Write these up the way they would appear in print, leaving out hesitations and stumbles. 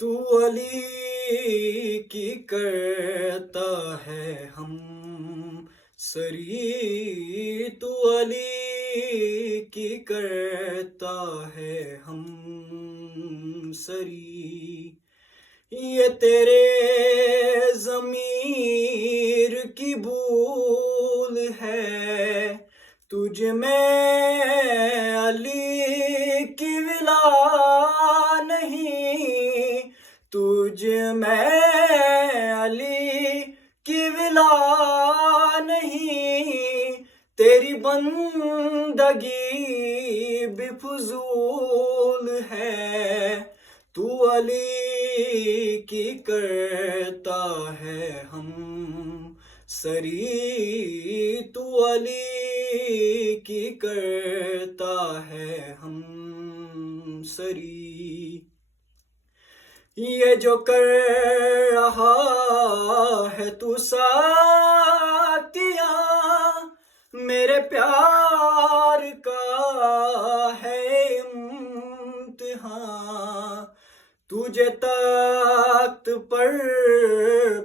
तू अली की करता है हम सरी, तू अली की करता है हम सरी। ये तेरे ज़मीर की भूल है, तुझ में अली की विला नहीं, तुझ में अली की विला नहीं। तेरी बंदगी बेफजूल है, तू अली की करता है हम सरी, तू अली की करता है हम सरी। ये जो कर रहा है तू साथिया, मेरे प्यार का है इम्तिहान। तुझे तख्त पर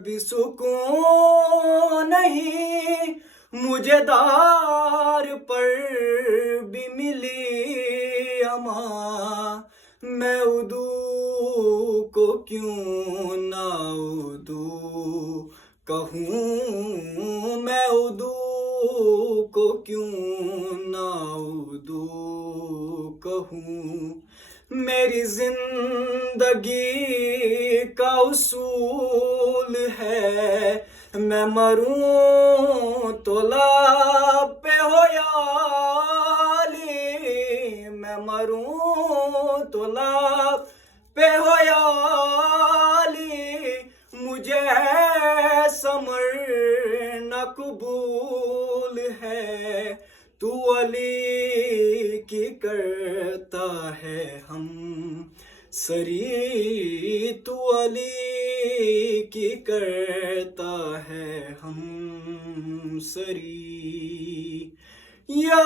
भी सुकून नहीं, मुझे दार पर भी मिली अमा। मैं उदू को क्यों ना उदू कहूँ, मैं उदू को क्यों ना उदू कहूँ। मेरी जिंदगी का उसूल है, मैं मरूं तो लाब पे हो याली, मैं मरूं तो लाब पे हो याली। मुझे समरना कबूल है, तू अली की करता है हम सरी, तू अली की करता है हम सरी। या